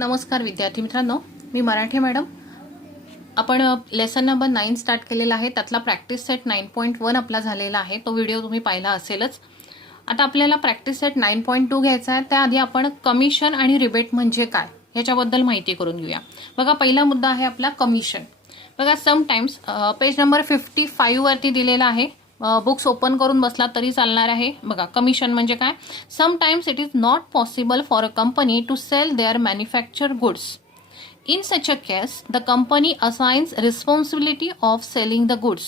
नमस्कार विद्यार्थी मित्रांनो, मी मराठी मॅडम. आपण लेसन नंबर 9 स्टार्ट केलेला आहे. त्यातला प्रॅक्टिस सेट 9.1 आपला झालेला आहे. तो व्हिडिओ तुम्ही पाहिला असेलच. आता आपल्याला प्रॅक्टिस सेट 9.2 घ्यायचा आहे. त्याआधी आपण कमिशन आणि रिबेट म्हणजे काय ह्याच्याबद्दल माहिती करून घेऊया. बघा, पहिला मुद्दा आहे आपला कमिशन. बघा, समटाइम्स पेज नंबर 55 वरती दिलेला आहे. बुक्स ओपन करून बसला तरी चालणार आहे. बघा, कमिशन म्हणजे काय. Sometimes it is not possible for a company to sell their manufacture goods. In such a case, the company assigns responsibility of selling the goods.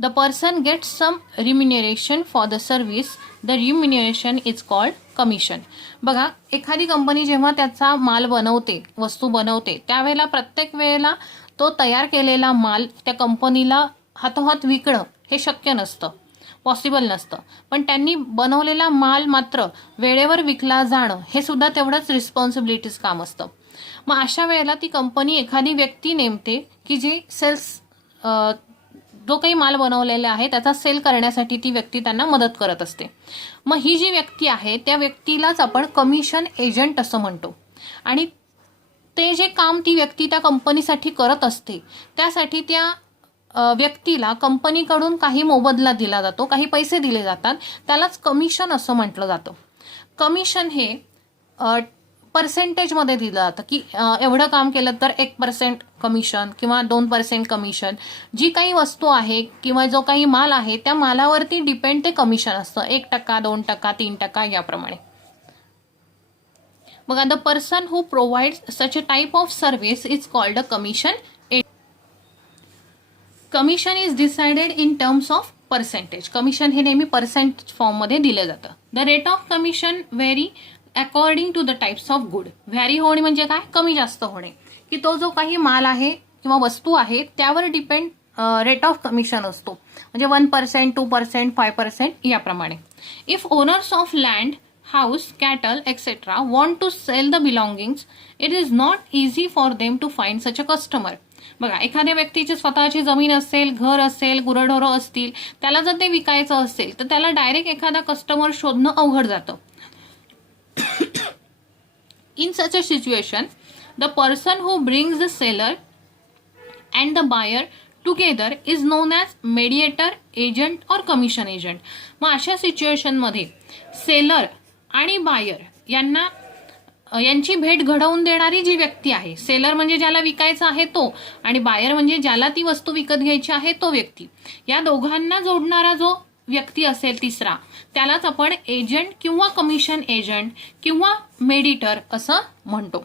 The person gets some remuneration for the service. The remuneration is called commission. बघा, एखादी company जेव्हा त्याचा माल बनवते, वस्तू बनवते, त्यावेळेला प्रत्येक वेळेला तो तयार केलेला माल त्या कंपनीला हातोहात विकणं हे शक्य नसतं, पॉसिबल नसतं. पण त्यांनी बनवलेला माल मात्र वेळेवर विकला जाणं हे सुद्धा तेवढंच रिस्पॉन्सिबिलिटीज काम असतं. मग अशा वेळेला ती कंपनी एखादी व्यक्ती नेमते की जी जो काही माल बनवलेला आहे त्याचा सेल करण्यासाठी ती व्यक्ती त्यांना मदत करत असते. मग ही जी व्यक्ती आहे त्या व्यक्तीलाच आपण कमिशन एजंट असं म्हणतो. आणि ते जे काम ती व्यक्ती त्या कंपनीसाठी करत असते त्यासाठी त्या व्यक्तीला कंपनीकडून काही मोबदला दिला जातो, काही पैसे दिले जातात. त्यालाच कमिशन असं म्हटलं जातं. कमिशन हे पर्सेंटेजमध्ये दिलं जातं की एवढं काम केलं तर 1% कमिशन किंवा 2% कमिशन. जी काही वस्तू आहे किंवा जो काही माल आहे त्या मालावरती डिपेंड ते कमिशन असतं. 1%, 2%, 3% याप्रमाणे. बघा, the person who provides such a type of service is called a commission. Commission is decided in terms of percentage. Commission हे नेहमी पर्सेंटेज फॉर्ममध्ये दिलं जातं. The rate of commission vary according to the types of good. Vary होणे म्हणजे काय, कमी जास्त होणे. की तो जो काही माल आहे किंवा वस्तू आहे त्यावर डिपेंड रेट ऑफ कमिशन असतो. म्हणजे 1%, 2%, 5% याप्रमाणे. If owners of land, house, cattle etcetera want to sell the belongings, it is not easy for them to find such a customer. बघा, एखाद्या व्यक्तीची स्वतःची जमीन असेल, घर असेल, गुरंढोरं असतील, त्याला जर ते विकायचं असेल तर त्याला डायरेक्ट एखादा कस्टमर शोधणं अवघड जातं. In such a situation, the person who brings the seller and the buyer together is known as mediator, agent or commission agent. मग अशा सिच्युएशन मध्ये सेलर आणि बायर यांची भेट घडवून देणारी जी व्यक्ती आहे, सेलर म्हणजे ज्याला विकायचं आहे तो, आणि बायर म्हणजे ज्याला ती वस्तू विकत घ्यायची आहे तो व्यक्ती, या दोघांना जोडणारा जो व्यक्ती असेल तिसरा, त्यालाच आपण एजंट किंवा कमिशन एजंट किंवा मेडिटर असं म्हणतो.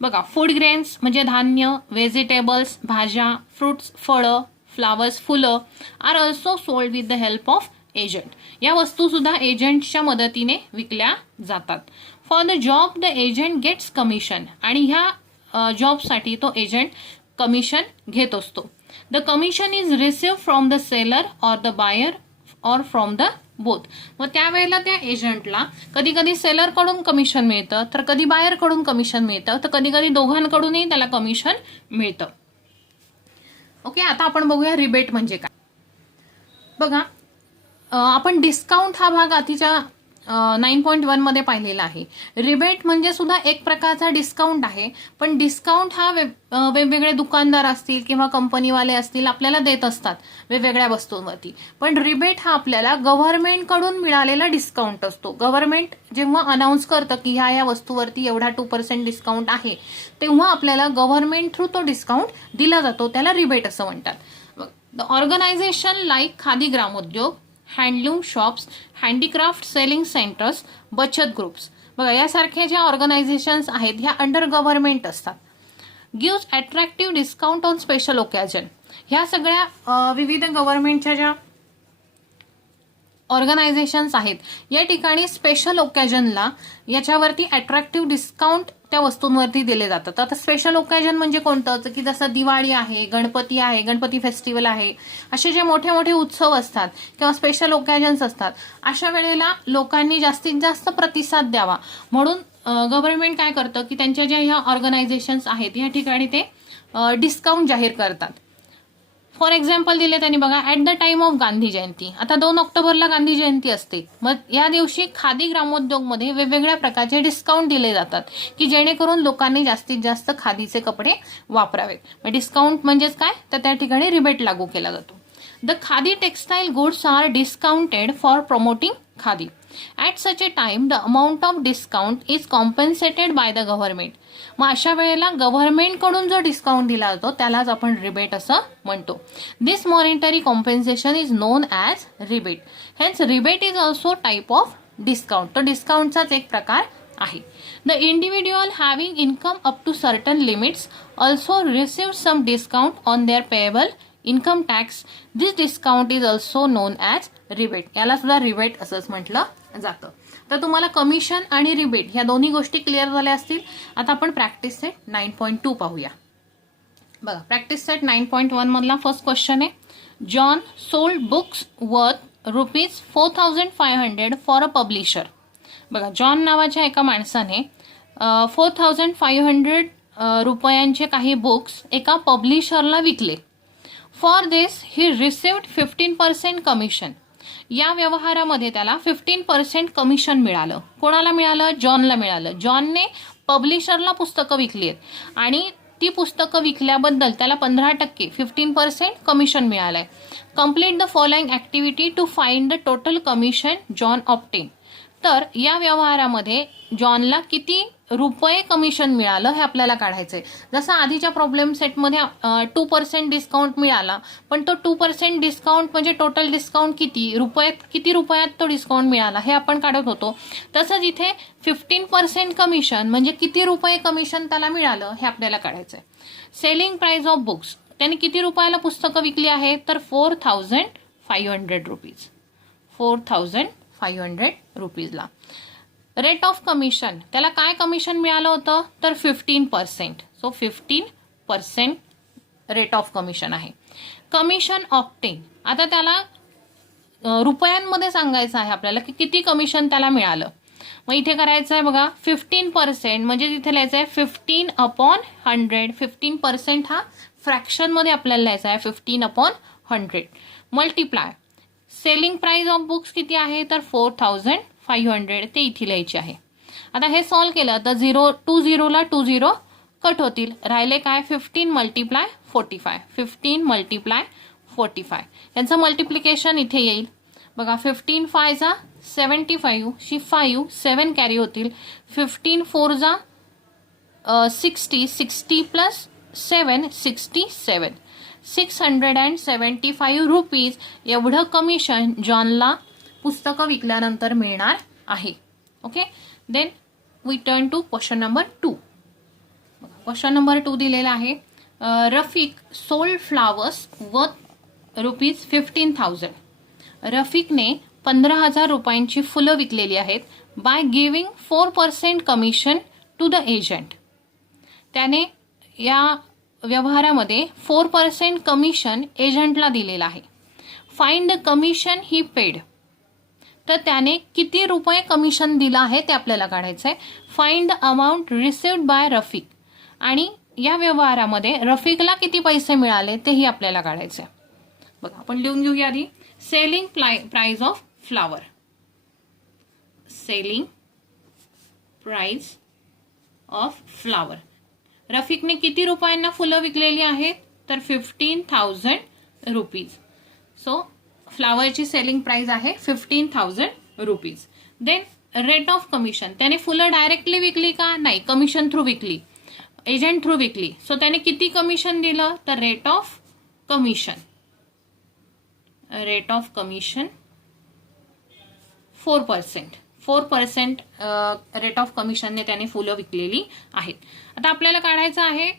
बघा, फूड ग्रेन्स म्हणजे धान्य, व्हेजिटेबल्स भाज्या, फ्रुट्स फळं, फ्लावर्स फुलं are also sold with the help of agent. या वस्तू सुद्धा एजंटच्या मदतीने विकल्या जातात. For the job the agent gets commission. आणि ह्या जॉबसाठी तो एजंट कमिशन घेत असतो. The commission is receive from the seller or the buyer or from the both. मग त्यावेळेला त्या एजंटला कधी कधी सेलरकडून कमिशन मिळतं, तर कधी बायरकडून कमिशन मिळतं, तर कधी कधी दोघांकडूनही त्याला कमिशन मिळतं. ओके, आता आपण बघूया रिबेट म्हणजे काय. बघा, आपण डिस्काउंट हा भाग आधीच्या 9.1 मध्ये पाहिलेला आहे. रिबेट म्हणजे सुद्धा एक प्रकारचा डिस्काउंट आहे. पण डिस्काउंट हा वेगवेगळे दुकानदार असतील किंवा कंपनीवाले असतील आपल्याला देत असतात वेगवेगळ्या वस्तूंवरती. पण रिबेट हा आपल्याला गव्हर्नमेंटकडून मिळालेला डिस्काउंट असतो. गव्हर्नमेंट जेव्हा अनाऊन्स करतं की ह्या वस्तूवरती एवढा 2% डिस्काउंट आहे, तेव्हा आपल्याला गव्हर्नमेंट थ्रू तो डिस्काउंट दिला जातो. त्याला रिबेट असं म्हणतात. The organisation like Khadi Gramodyog, handloom shops, handicraft selling centres, बचत ग्रुप्स. बघा, यासारख्या ज्या ऑर्गनायझेशन्स आहेत ह्या अंडर गव्हर्नमेंट असतात. Gives attractive discount on special occasion. ह्या सगळ्या विविध गव्हर्नमेंटच्या ज्या ऑर्गनायझेशन्स आहेत या ठिकाणी स्पेशल ओकॅजनला याच्यावरती अट्रॅक्टिव्ह डिस्काउंट त्या वस्तूंवरती दिले जातात. आता स्पेशल ओकॅजन म्हणजे कोणतं, की जसं दिवाळी आहे, गणपती आहे, गणपती फेस्टिवल आहे, असे जे मोठे मोठे उत्सव असतात किंवा स्पेशल ओकॅजन्स असतात, अशा वेळेला लोकांनी जास्तीत जास्त प्रतिसाद द्यावा म्हणून गव्हर्नमेंट काय करतं की त्यांच्या ज्या ह्या ऑर्गनायझेशन्स आहेत या ठिकाणी ते डिस्काउंट जाहीर करतात. फॉर एक्झाम्पल दिले त्यांनी बघा, at the time of Gandhi Jayanti. आता 2 ऑक्टोबरला गांधी जयंती असते. मग या दिवशी खादी ग्रामोद्योगमध्ये वेगवेगळ्या प्रकारचे डिस्काउंट दिले जातात की जेणेकरून लोकांनी जास्तीत जास्त खादीचे कपडे वापरावेत. मग डिस्काउंट म्हणजेच काय, तर त्या ठिकाणी रिबेट लागू केला जातो. The khadi textile goods are discounted for promoting khadi. At such a time the amount of discount is compensated by the government. मग अशा वेळेला गव्हर्नमेंटकडून जो डिस्काउंट दिला जातो त्यालाच आपण रिबेट असं म्हणतो. This monetary compensation is known as rebate. Hence rebate is also type of discount. तो डिस्काउंटचाच एक प्रकार आहे. The individual having income up to certain limits also receive some discount on their payable income tax. This discount is also known as rebate. याला सुद्धा rebate असंच म्हटलं जातं. तर तुम्हाला कमिशन आणि रिबेट ह्या दोन्ही गोष्टी क्लिअर झाल्या असतील. आता आपण प्रॅक्टिस सेट 9.2 पाहूया. बघा, प्रॅक्टिस सेट 9.1 मधला फर्स्ट क्वेश्चन आहे. John sold books worth ₹4,500 for a publisher. बघा, जॉन नावाच्या एका माणसाने 4,500 रुपयांचे काही बुक्स एका पब्लिशरला विकले. For this he received 15% commission. या व्यवहारामध्ये त्याला 15% कमिशन मिळालं. कोणाला मिळालं? जॉनला मिळालं. जॉनने पब्लिशरला पुस्तकं विकली आहेत आणि ती पुस्तकं विकल्याबद्दल त्याला 15% 15% कमिशन मिळालंय. Complete the following activity to find the total commission John obtain. तर या व्यवहारामध्ये जॉनला किती रुपये कमिशन मिळालं हे आपल्याला काढायचंय. जसं आधीच्या प्रॉब्लेम सेटमध्ये 2% डिस्काउंट मिळाला, पण तो 2% डिस्काउंट म्हणजे टोटल डिस्काउंट किती रुपयात तो डिस्काउंट मिळाला हे आपण काढत होतो. तसंच इथे 15% कमिशन म्हणजे किती रुपये कमिशन त्याला मिळालं हे आपल्याला काढायचंय. सेलिंग प्राइस ऑफ बुक्स, त्याने किती रुपयाला पुस्तकं विकली आहेत? तर 4,500 रुपीज. 4,500 रुपीजला. रेट ऑफ कमिशन, त्याला काय कमिशन मिळालं होतं? तर 15%. सो 15% रेट ऑफ कमिशन आहे. कमिशन ऑब्टेन, आता त्याला रुपयांमध्ये सांगायचं आहे आपल्याला की किती कमिशन त्याला मिळालं. मग इथे करायचं आहे बघा, 15% म्हणजे तिथे लिहायचं आहे 15/100. 15% हा फ्रॅक्शनमध्ये आपल्याला लिहायचा आहे 15/100. Multiply selling price of books किती आहे? तर 4,500. ते इथे लिहायचे आहे. आता हे सॉल्व्ह केलं तर 2 ला 2 0 कट होतील. राहिले काय? 15 × 45. 15 × 45 यांचं मल्टिप्लिकेशन इथे येईल बघा. 15 5 जा 75, शी 5 7 कॅरी होतील. 15 4 जा 60, 60 + 7 67. 675 रुपीज एवढं कमिशन जॉनला पुस्तकं विकल्यानंतर मिळणार आहे. Okay, then we turn to question number 2. Question number 2 दिलेला आहे. Rafiq sold flowers worth ₹15,000. रफिकने 15,000 रुपयांची फुलं विकलेली आहेत by giving 4% commission to the agent. त्याने या व्यवहारामध्ये 4% कमिशन एजंटला दिलेलं आहे. Find the commission he paid, तर त्याने किती रुपये कमिशन दिलं आहे ते आपल्याला काढायचं आहे. Find the amount received by Rafiq, आणि या व्यवहारामध्ये रफिकला किती पैसे मिळाले तेही आपल्याला काढायचं आहे. बघा, आपण लिहून घेऊया आधी. Selling price of flower. Selling price of flower. रफिकने किती रुपयांना फुलं विकलेली आहेत? तर 15,000 रुपीज. सो फ्लावरची सेलिंग प्राइस आहे 15,000 rupees. Then rate of commission, त्याने फुलं डायरेक्टली विकली का? नाही, कमिशन थ्रू विकली, एजंट थ्रू विकली. सो त्याने किती कमिशन दिलं? तर rate of commission 4%. 4% rate of कमिशनने त्याने फुलं विकलेली आहेत. आता आपल्याला काढायचं आहे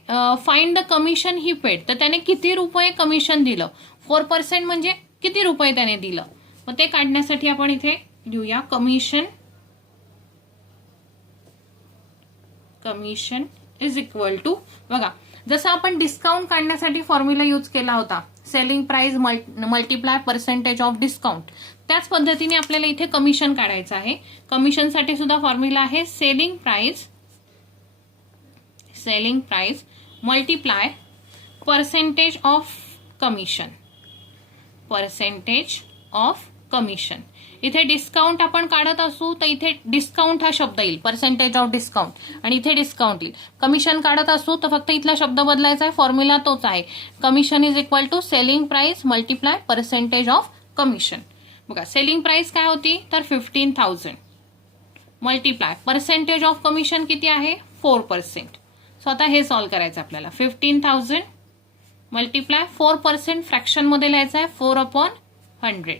find the commission he paid, तर त्याने किती रुपये कमिशन दिलं? 4% म्हणजे किती रुपये त्याने दिलं? मग ते काढण्यासाठी आपण इथे लिहूया कमिशन इज इक्वल टू, बघा जसं आपण डिस्काउंट काढण्यासाठी फॉर्म्युला यूज केला होता, selling price multiply percentage of discount, त्याच पद्धतीने आपल्याला इथे कमिशन काढायचं आहे. कमिशनसाठी सुद्धा फॉर्म्युला आहे selling price multiply percentage of commission. Percentage of commission. इथे डिस्काउंट आपण काढत असू तर इथे डिस्काउंट हा शब्द येईल, पर्सेंटेज ऑफ डिस्काउंट, आणि इथे डिस्काउंट येईल. कमिशन काढत असू तर फक्त इथला शब्द बदलायचा आहे, फॉर्म्युला तोच आहे. Commission is equal to selling price multiply percentage of commission. बघा सेलिंग प्राइस काय होती तर 15,000 मल्टिप्लाय पर्सेंटेज ऑफ कमिशन किती आहे 4%. सो आता हे सॉल्व्ह करायचं आपल्याला. 15,000 मल्टिप्लाय 4% फ्रॅक्शन मध्ये लिहायचं आहे 4/100.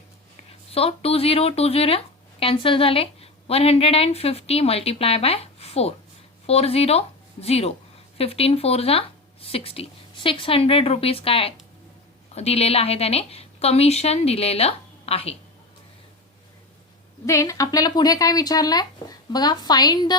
सो 20 कॅन्सल झाले. 150 मल्टिप्लाय बाय 4. 400 15 4 60. 600 रुपीज काय दिलेलं आहे त्याने कमिशन दिलेलं आहे. देन आपल्याला पुढे काय विचारलंय बघा, find the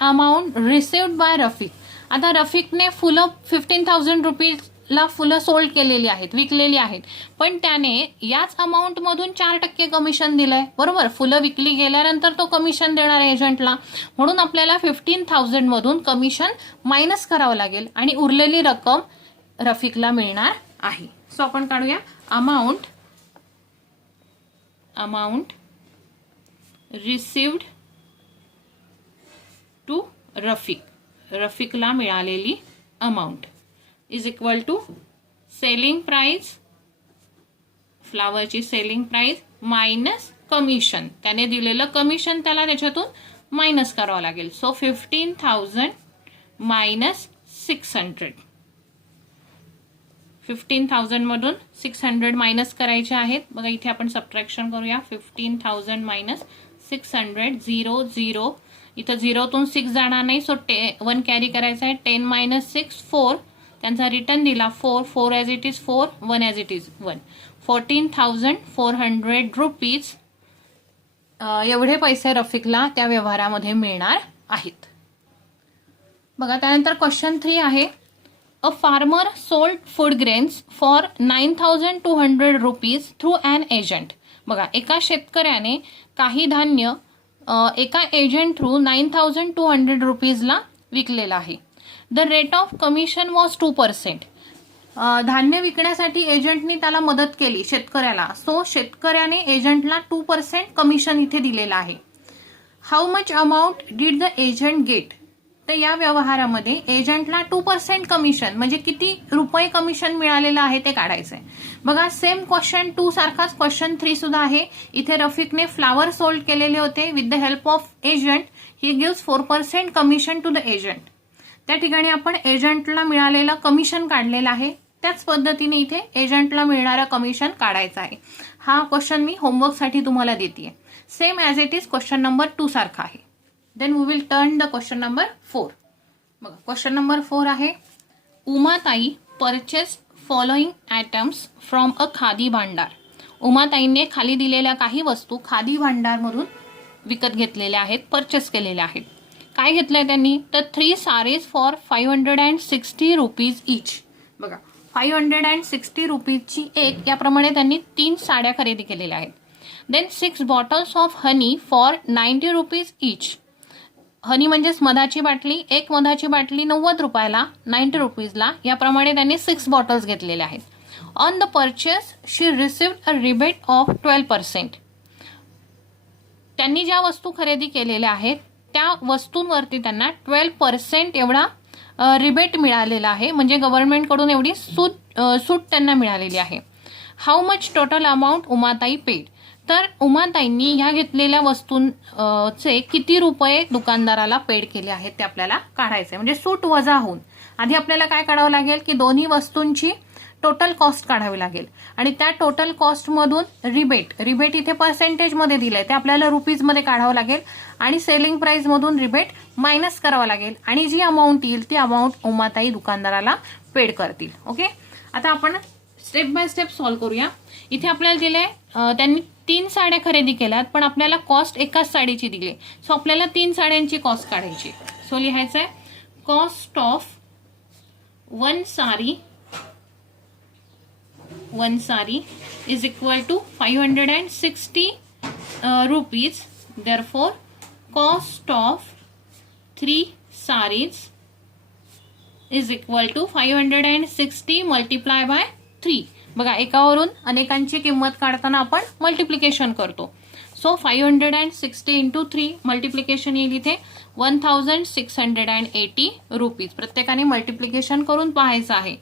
amount received by Rafiq. आता रफिकने फुलं 15,000 रुपीजला फुलं सोल्ड केलेली आहेत, विकलेली आहेत, पण त्याने याच अमाऊंट मधून 4% कमिशन दिलंय. बरोबर, फुलं विकली गेल्यानंतर तो कमिशन देणार एजंटला, म्हणून आपल्याला 15,000 मधून कमिशन मायनस करावं लागेल आणि उरलेली रक्कम रफिकला मिळणार आहे. सो आपण काढूया अमाऊंट रिसिव्ड टू रफिक. रफिकला मिळालेली amount is equal to selling price, फ्लावरची सेलिंग प्राइस मायनस कमिशन, त्याने दिलेलं कमिशन त्याला त्याच्यातून मायनस करावं लागेल. So 15,000 minus 600. 15,000 मधून 600 मायनस करायचे आहेत. बघा इथे आपण सबट्रॅक्शन करूया. 15,000 मायनस 600 0 इथं 0तून 6 जाणार नाही, सो 1 कॅरी करायचा आहे. 10 मायनस 6 4. त्यांचा रिटर्न दिला 4 as it is 4, 1 as it is 1. 14,400 rupees एवढे पैसे रफिकला त्या व्यवहारामध्ये मिळणार आहेत. बघा त्यानंतर क्वेश्चन 3 आहे. A farmer sold food grains for 9,200 rupees through an agent. बघा एका शेतकऱ्याने काही धान्य एका एजंट थ्रू 9,200 रुपीजला विकलेला आहे. The rate of commission was 2%. धान्य विकण्यासाठी एजंटनी त्याला मदत केली शेतकऱ्याला, सो शेतकऱ्याने एजंटला 2% कमिशन इथे दिलेलं आहे. How much amount did the agent get. तर या व्यवहारामध्ये एजंटला 2% कमिशन म्हणजे किती रुपये कमिशन मिळालेलं आहे ते काढायचंय. बघा सेम क्वेश्चन 2 सारखाच क्वेश्चन 3 सुद्धा आहे. इथे रफिकने फ्लावर सोल्ड केलेले होते with the help of agent. He gives 4% commission to the agent. त्या ठिकाणी आपण एजंटला मिळालेलं कमिशन काढलेलं आहे. त्याच पद्धतीने इथे एजंटला मिळणारं कमिशन काढायचं आहे. हा क्वेश्चन मी होमवर्कसाठी तुम्हाला देते. Same as it is question number 2 सारखा आहे. Then we will turn the question number 4. बघा क्वेश्चन नंबर 4 आहे. Umatai purchase following items from a Khadi Bhandar. उमाताईंने खाली दिलेल्या काही वस्तू खादी भांडारमधून विकत घेतलेल्या आहेत, परचेस केलेल्या आहेत. काय घेतलंय त्यांनी तर 3 सारीज फॉर 560 रुपीज इच. बघा 560 रुपीजची एक, याप्रमाणे त्यांनी 3 साड्या खरेदी केलेल्या आहेत. Then 6 bottles of honey for 90 rupees each. Honey म्हणजेच मधाची बाटली, एक मधाची बाटली 90 रुपयाला, 90 रुपीजला, याप्रमाणे त्यांनी 6 बॉटल्स घेतलेल्या आहेत. On the purchase she received a rebate of 12%. त्यांनी ज्या वस्तू खरेदी केलेल्या आहेत त्या वस्तूंवरती त्यांना 12% एवढा रिबेट मिळालेला आहे, म्हणजे गव्हर्नमेंटकडून एवढी सूट त्यांना मिळालेली आहे. How much total amount Umatai paid. तर उमाताईंनी ह्या घेतलेल्या वस्तूंचे किती रुपये दुकानदाराला पेड केले आहेत ते आपल्याला काढायचे, म्हणजे सूट वजा होऊन. आधी आपल्याला काय काढावं लागेल की दोन्ही वस्तूंची टोटल कॉस्ट काढावी लागेल आणि त्या टोटल कॉस्टमधून रिबेट इथे पर्सेंटेजमध्ये दिलंय ते आपल्याला रुपीजमध्ये काढावं लागेल आणि सेलिंग प्राइसमधून रिबेट मायनस करावं लागेल आणि जी अमाऊंट येईल ती अमाऊंट उमाताई दुकानदाराला पेड करतील. ओके, आता आपण स्टेप बाय स्टेप सॉल्व्ह करूया. इथे आपल्याला दिलंय त्यांनी 3 साड्या खरेदी केल्यात, पण आपल्याला कॉस्ट एकाच साडीची दिली, सो आपल्याला 3 साड्यांची कॉस्ट काढायची. सो लिहायचं आहे cost of one sari is equal to 560 rupees. Therefore cost of 3 sarees is equal to 560 multiply by 3. बघा एकावरून अनेकांची किंमत काढताना आपण मल्टिप्लिकेशन करतो. सो 560 इंटू 3 मल्टिप्लिकेशन येईल इथे 1680 रुपीज. प्रत्येकाने मल्टिप्लिकेशन करून पाहायचं आहे.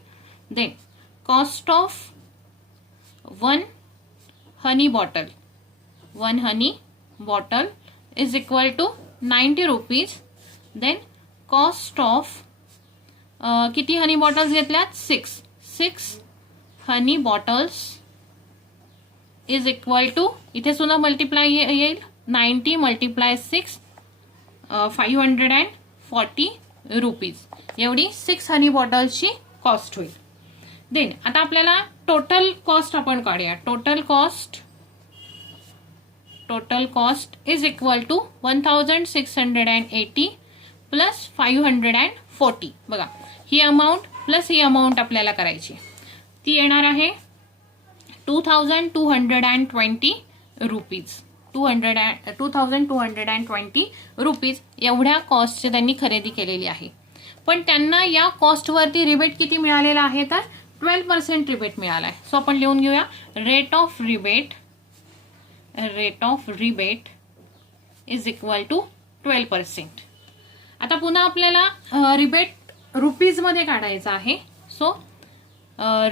Then cost of one honey bottle is equal to 90 rupees. Then cost of किती हनी बॉटल्स घेतल्यात 6 honey bottles is equal to इथे सुद्धा मल्टिप्लाय येईल 90 मल्टिप्लाय 6 540 रुपीज. एवढी 6 हनी बॉटल्सची कॉस्ट होईल. देन आता आपल्याला टोटल कॉस्ट आपण काढूया. Total cost is equal to 1680 plus 540. बघा ही अमाऊंट प्लस ही अमाऊंट आपल्याला करायची. ती येणार आहे 2220 रुपीज. 2220 रुपीज एवढ्या कॉस्टची त्यांनी खरेदी केलेली आहे. पण त्यांना या कॉस्टवरती रिबेट किती मिळालेला आहे तर 12% रिबेट मिळाला आहे. सो आपण लिहून घेऊया rate of rebate is equal to 12%. आता पुन्हा आपल्याला रिबेट रुपीज मध्ये काढायचं आहे. So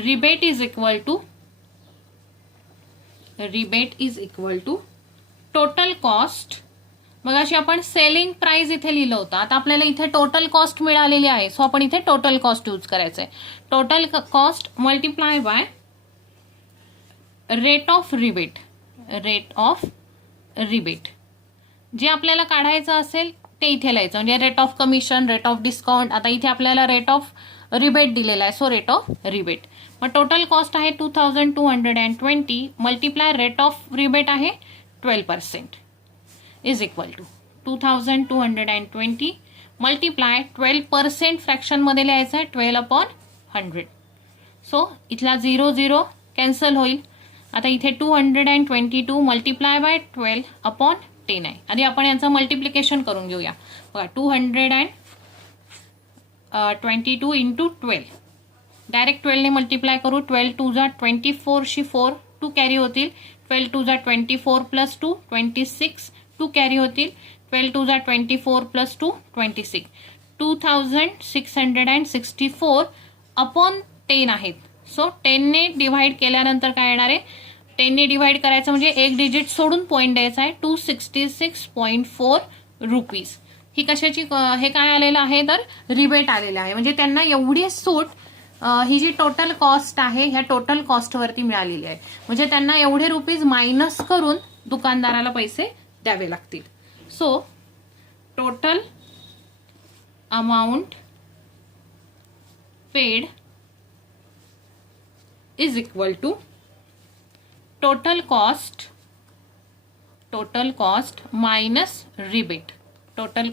rebate is equal to total cost. मग अशी आपण सेलिंग प्राइस इथे लिहिलं होतं. आता आपल्याला इथे टोटल कॉस्ट मिळालेली आहे. सो आपण इथे टोटल कॉस्ट यूज करायचं आहे. Total cost multiply by rate of rebate जे आपल्याला काढायचं असेल ते इथे लिहायचं. म्हणजे rate of commission, rate of discount. आता इथे आपल्याला रेट ऑफ रिबेट दिलेला आहे. So rate of rebate. मग टोटल कॉस्ट आहे 2220 मल्टिप्लाय रेट ऑफ रिबेट आहे 12% is equal to 2220 multiply 12% fraction मध्ये लिहायचं आहे 12/100. सो इथला 0 कॅन्सल होईल. आता इथे 222 मल्टिप्लाय बाय 12/10 आहे. आधी आपण यांचं मल्टिप्लिकेशन करून घेऊया. बघा 222 इंटू 12 डायरेक्ट 12 ने मल्टिप्लाय करू. 12 2 जा 24 शी 4 2 कॅरी होतील. 12 2 जा 24 प्लस 2 26 2 कॅरी होतील. 12 2 जा 24 प्लस 2 26 2664 अपॉन 10 आहेत. सो 10 ने डिव्हाइड केल्यानंतर काय येणार आहे 10 ने डिव्हाइड करायचं म्हणजे एक डिजिट सोडून पॉईंट द्यायचा आहे 266.4 रुपीज. ही कशाची हे काय आलेलं आहे तर रिबेट आलेलं आहे. म्हणजे त्यांना एवढी सूट ही जी टोटल कॉस्ट आहे ह्या टोटल कॉस्टवरती मिळालेली आहे. म्हणजे त्यांना एवढे रुपीज मायनस करून दुकानदाराला पैसे द्यावे लागतील. So total amount paid is equal to total cost minus rebate. Total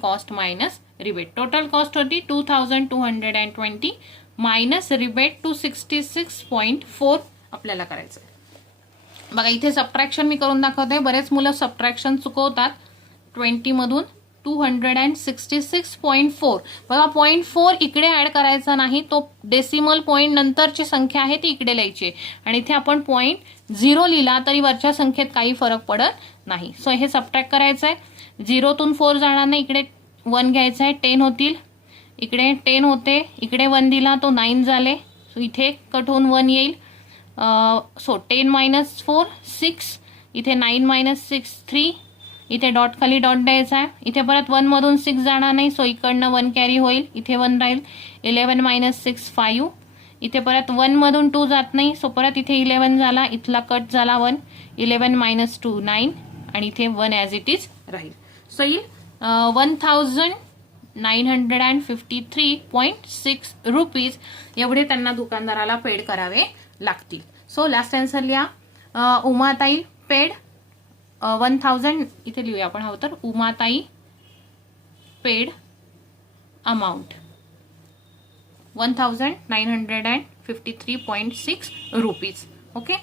cost होती 2220 मायनस रिबेट 266.4 आपल्याला करायचं आहे. बघा इथे सबट्रॅक्शन मी करून दाखवते. बरेच मुलं सबट्रॅक्शन चुकवतात. 20 मधून 266.4 बघा 0.4 इकडे ऍड करायचा नाही. तो डेसिमल पॉईंट नंतरची संख्या आहे ती इकडे लिहायची आणि इथे आपण 0.0 लिहिला तरी वरच्या संख्येत काही फरक पडत नाही. सो हे सबट्रॅक्ट करायचं आहे. 0तून 4 जाणार नाही. इकडे 1 घ्यायचं आहे 10 होतील. इकडे 10 होते. इकडे 1 दिला तो 9 झाले. सो इथे कट होऊन 1 येईल. So 10 minus 4 6. इथे 9 मायनस 6 3. इथे डॉट खाली डॉट द्यायचा आहे. इथे परत 1 मधून 6 जाणार नाही. सो इकडनं 1 कॅरी होईल. इथे 1 राहील. 11 मायनस 6 5. इथे परत 1 मधून 2 जात नाही. सो परत इथे 11 झाला. इथला कट झाला 1. 11 मायनस 2 9 आणि इथे 1 ॲज इट इज राहील. सो येईल 1953.6 रुपीज एवढे त्यांना दुकानदाराला पेड करावे लागतील. सो लास्ट आन्सर लिहा. उमाताई पेड 1000 इथे लिहूया आपण हवं तर Umatai paid amount 1953.6 rupees. Okay.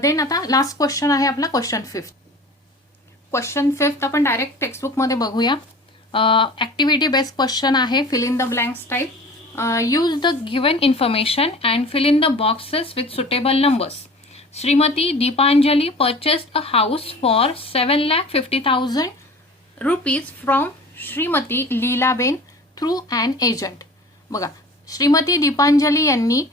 Then आता लास्ट क्वेश्चन आहे आपला क्वेश्चन 5th आपण डायरेक्ट टेक्स्टबुक मध्ये बघूया. ऍक्टिव्हिटी बेस्ड क्वेश्चन आहे. Fill in the blanks type. use the given information and fill in the boxes with suitable numbers. Srimati Deepanjali purchased a house for 7,50,000 rupees from Srimati Leelaben through an agent. बघा, श्रीमती दीपांजली यांनी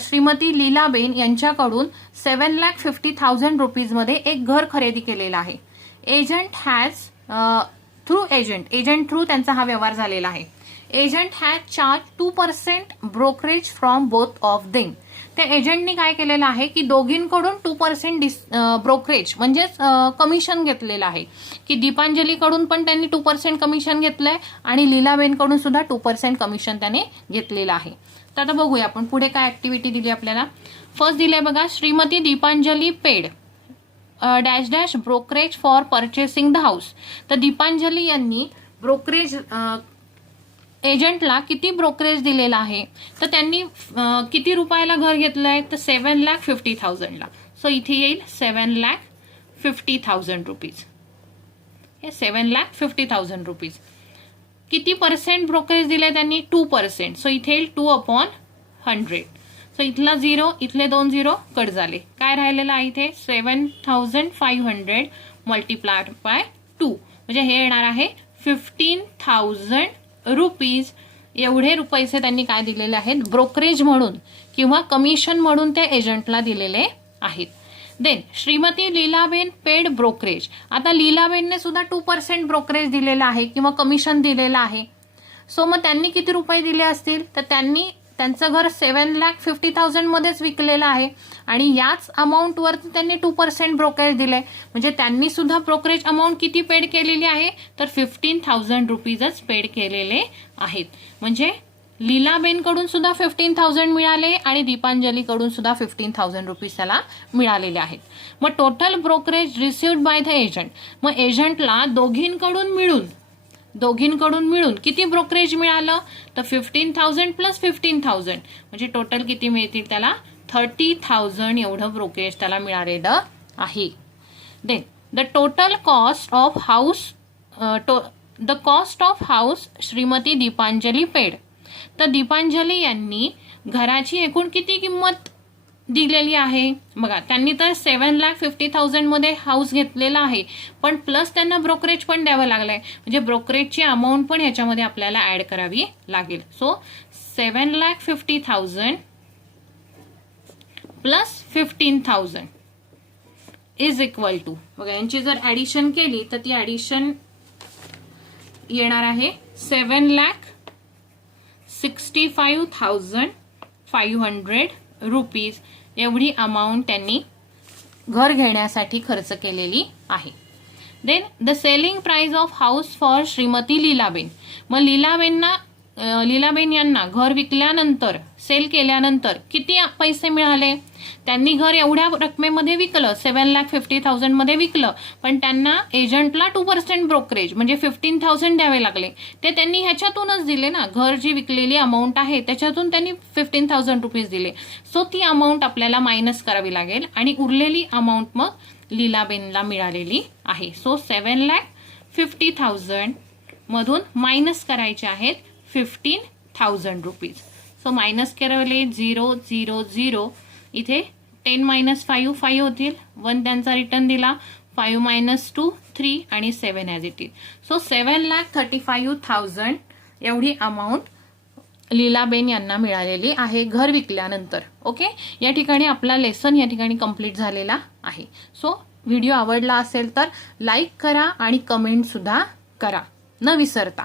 श्रीमती लीलाबेन यांच्याकडून 7,50,000 रुपीजमध्ये एक घर खरेदी केलेलं आहे. Agent has agent through त्यांचा हा व्यवहार झालेला आहे. Agent has charge 2% brokerage from both of them. त्या एजंटनी काय केलेलं आहे की दोघींकडून 2% ब्रोकरेज म्हणजेच कमिशन घेतलेलं आहे. की दीपांजलीकडून पण त्यांनी 2% कमिशन घेतलंय आणि लीलाबेनकडून सुद्धा 2% कमिशन त्याने घेतलेलं आहे. तर आता बघूया आपण पुढे काय ऍक्टिव्हिटी दिली आपल्याला. फर्स्ट दिले बघा, Shrimati Deepanjali paid dash dash brokerage for purchasing the house. तर दीपांजली यांनी ब्रोकरेज एजंटला किती ब्रोकरेज दिलेला आहे, तर त्यांनी किती रुपयाला घर घेतलंय, तर 7,50,000 ला. सो इथे येईल 7,50,000 रुपीज. हे 7,50,000 रुपीज. किती पर्सेंट ब्रोकरेज दिले त्यांनी, 2%. सो इथे येईल 2/100. सो इथला 0, इथले 2 0 कट झाले. काय राहिलेलं आहे इथे 7,500 मल्टिप्लाइड बाय 2 म्हणजे हे येणार आहे 15,000 रुपीज. एवढे पैसे त्यांनी काय दिलेले आहेत ब्रोकरेज म्हणून किंवा कमिशन म्हणून त्या एजंटला दिलेले आहेत. Then Shrimati Lilaben paid brokerage. आता लीलाबेनने सुद्धा 2% ब्रोकरेज दिलेलं आहे किंवा कमिशन दिलेलं आहे. सो मग त्यांनी किती रुपये दिले असतील, तर त्यांनी त्यांचं घर 7,50,000 मध्येच विकलेलं आहे आणि याच अमाऊंट वरती त्यांनी 2% ब्रोकरेज दिले. म्हणजे त्यांनी सुद्धा ब्रोकरेज अमाऊंट किती पेड केलेली आहे, तर 15,000 रुपीजच पेड केलेले आहेत. म्हणजे लीलाबेनकडून सुद्धा 15,000 मिळाले आणि दीपांजलीकडून सुद्धा 15,000 रुपीज त्याला मिळालेले आहेत. मग total brokerage received by the agent. मग एजंटला दोघींकडून मिळून किती ब्रोकरेज मिळालं, तर 15,000 प्लस 15,000 म्हणजे टोटल किती मिळतील त्याला 30,000 एवढं ब्रोकरेज त्याला मिळालेलं आहे. Then the total cost of house Shrimati Deepanjali paid. तर दीपांजली यांनी घराची एकूण किती किंमत दिलेली आहे बघा. त्यांनी तर 7,50,000 मध्ये हाऊस घेतलेला आहे, पण प्लस त्यांना ब्रोकरेज पण द्यावं लागलंय. म्हणजे ब्रोकरेजची अमाऊंट पण ह्याच्यामध्ये आपल्याला ऍड करावी लागेल. So 7,50,000 plus 15,000 is equal to बघा, यांची जर ऍडिशन केली तर ती ऍडिशन येणार आहे 7,65,500 रुपीज. एवढी अमाऊंट त्यांनी घर घेण्यासाठी खर्च केलेली आहे. Then the selling price of house for Shrimati Lilaben. मग लीलाबेन यांना घर विकल्यानंतर सेल केल्यानंतर किती पैसे मिळाले, त्यांनी घर एवढ्या रकमेमध्ये विकलं 7,50,000 मध्ये विकलं, पण त्यांना एजंटला 2% ब्रोकरेज म्हणजे 15,000 द्यावे लागले. ते त्यांनी ह्याच्यातूनच दिले ना, घर जी विकलेली अमाऊंट आहे त्याच्यातून त्यांनी 15,000 रुपीज दिले. सो ती अमाऊंट आपल्याला मायनस करावी लागेल आणि उरलेली अमाऊंट मग लीलाबेनला मिळालेली आहे. सो 7,50,000 मधून मायनस करायचे आहेत 15,000 रुपीज. सो मायनस केले 0 0 0. इथे 10 - 5 5 होतील. 1 त्यांचा रिटर्न दिला. 5 - 2 3 आणि 7 ॲज इट इज. सो 7,35,000 एवढी अमाऊंट लीलाबेन यांना मिळालेली आहे घर विकल्यानंतर. ओके, या ठिकाणी आपला लेसन या ठिकाणी कंप्लीट झालेला आहे. सो व्हिडिओ आवडला असेल तर लाईक करा आणि कमेंट सुद्धा करा न विसरता.